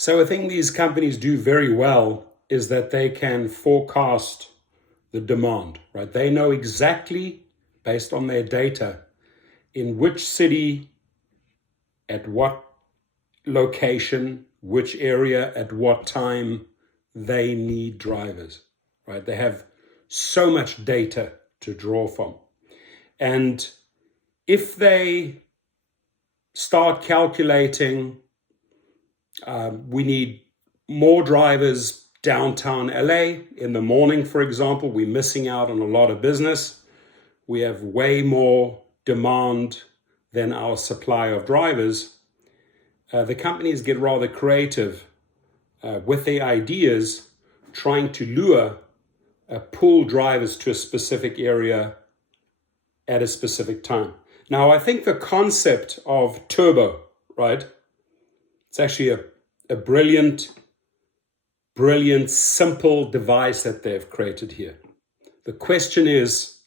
So a thing these companies do very well is that they can forecast the demand, right? They know exactly, based on their data, in which city, at what location, which area, at what time they need drivers, right? They have so much data to draw from. And if they start calculating, we need more drivers downtown LA in the morning, for example, we're missing out on a lot of business. We have way more demand than our supply of drivers. The companies get rather creative with their ideas, trying to lure pull drivers to a specific area at a specific time. Now, I think the concept of turbo, right? It's actually a brilliant, simple device that they've created here. The question is,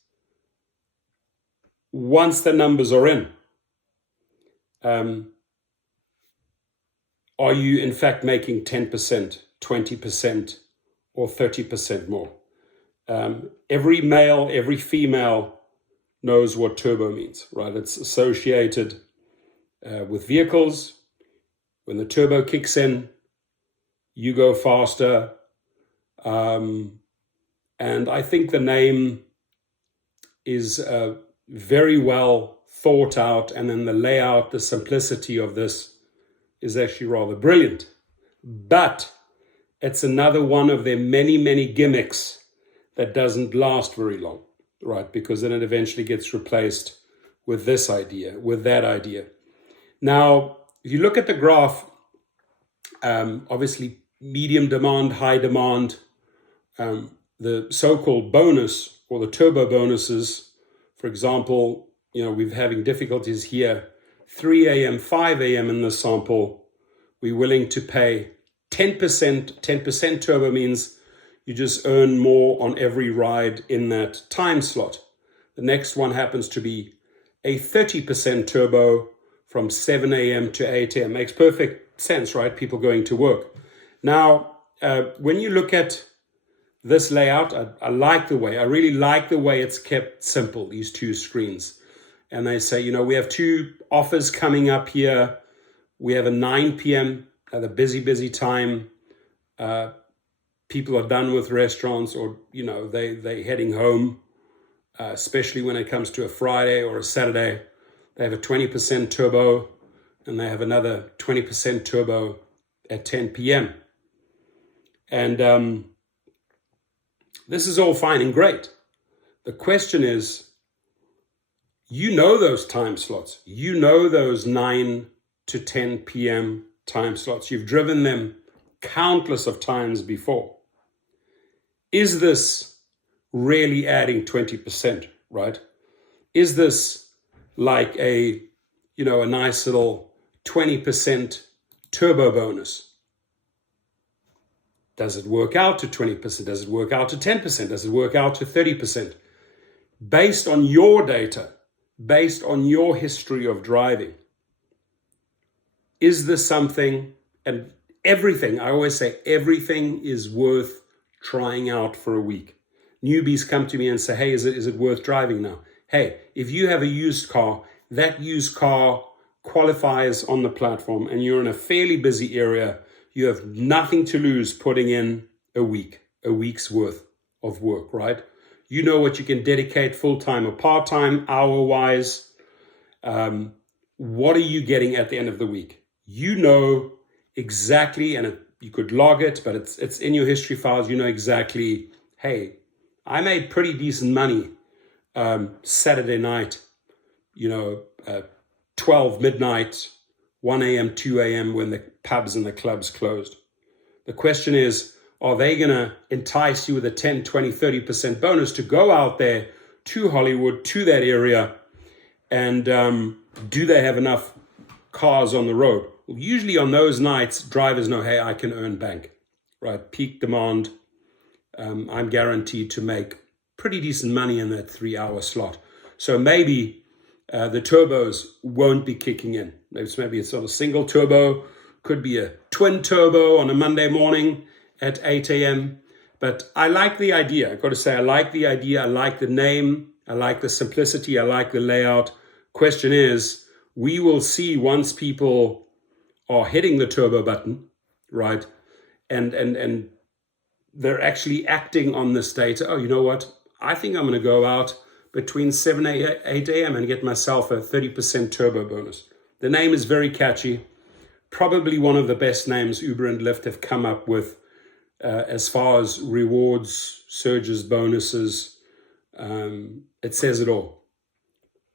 once the numbers are in, are you in fact making 10%, 20%, or 30% more? Every male, every female knows what turbo means, right? It's associated with vehicles. When the turbo kicks in, you go faster. And I think the name is very well thought out, and then the layout, the simplicity of this is actually rather brilliant. But it's another one of their many gimmicks that doesn't last very long, right? Because then it eventually gets replaced with this idea, with that idea. Now, if you look at the graph, obviously medium demand, high demand, the so-called bonus or the turbo bonuses, for example, we're having difficulties here, 3 a.m., 5 a.m. in the sample, we're willing to pay 10%. 10% turbo means you just earn more on every ride in that time slot. The next one happens to be a 30% turbo from 7 a.m. to 8 a.m. Makes perfect sense, right? People going to work. Now, when you look at this layout, I really like the way it's kept simple, these two screens. And they say, we have two offers coming up here. We have a 9 p.m. at a busy time. People are done with restaurants, or, they're heading home, especially when it comes to a Friday or a Saturday. They have a 20% turbo, and they have another 20% turbo at 10 p.m. And this is all fine and great. The question is, those time slots. Those 9 to 10 p.m. time slots. You've driven them countless of times before. Is this really adding 20%, right? Is this like a nice little 20% turbo bonus? Does it work out to 20%? Does it work out to 10%? Does it work out to 30%? Based on your data, based on your history of driving, is this something, and everything, I always say everything is worth trying out for a week. Newbies come to me and say, hey, is it worth driving now? Hey, if you have a used car, that used car qualifies on the platform and you're in a fairly busy area, you have nothing to lose putting in a week's worth of work, right? You know what you can dedicate full-time or part-time, hour-wise. What are you getting at the end of the week? You know exactly, and you could log it, but it's in your history files. You know exactly, hey, I made pretty decent money Saturday night, 12 midnight, 1 a.m., 2 a.m. when the pubs and the clubs closed. The question is, are they going to entice you with a 10, 20, 30% bonus to go out there to Hollywood, to that area, and do they have enough cars on the road? Well, usually on those nights, drivers know, hey, I can earn bank, right? Peak demand. I'm guaranteed to make pretty decent money in that 3-hour slot. So maybe the turbos won't be kicking in. Maybe it's not a single turbo, could be a twin turbo on a Monday morning at 8 a.m. But I like the idea. I've got to say, I like the idea. I like the name. I like the simplicity. I like the layout. Question is, we will see once people are hitting the turbo button, right? And they're actually acting on this data. Oh, you know what? I think I'm going to go out between 7 and 8 a.m. and get myself a 30% turbo bonus. The name is very catchy. Probably one of the best names Uber and Lyft have come up with as far as rewards, surges, bonuses. It says it all,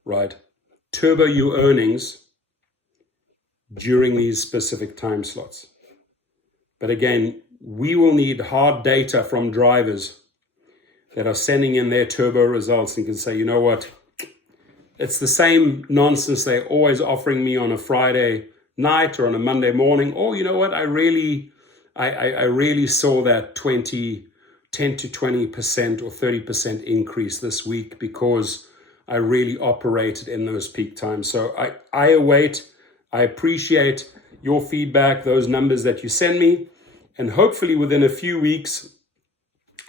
right? Turbo your earnings during these specific time slots. But again, we will need hard data from drivers that are sending in their turbo results and can say, you know what, it's the same nonsense they're always offering me on a Friday night or on a Monday morning. Or you know what, I really saw that 10 to 20% or 30% increase this week because I really operated in those peak times. So I await, I appreciate your feedback, those numbers that you send me. And hopefully within a few weeks,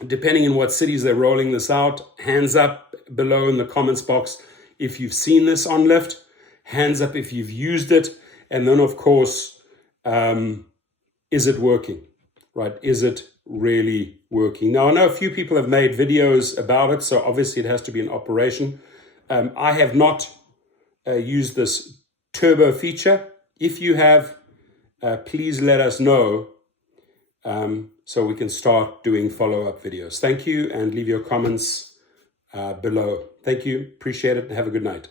depending on what cities they're rolling this out, hands up below in the comments box if you've seen this on Lyft, hands up if you've used it, and then of course, is it working, right? Is it really working? Now, I know a few people have made videos about it, so obviously it has to be in operation. I have not used this turbo feature. If you have, please let us know so we can start doing follow-up videos. Thank you, and leave your comments below. Thank you. Appreciate it. Have a good night.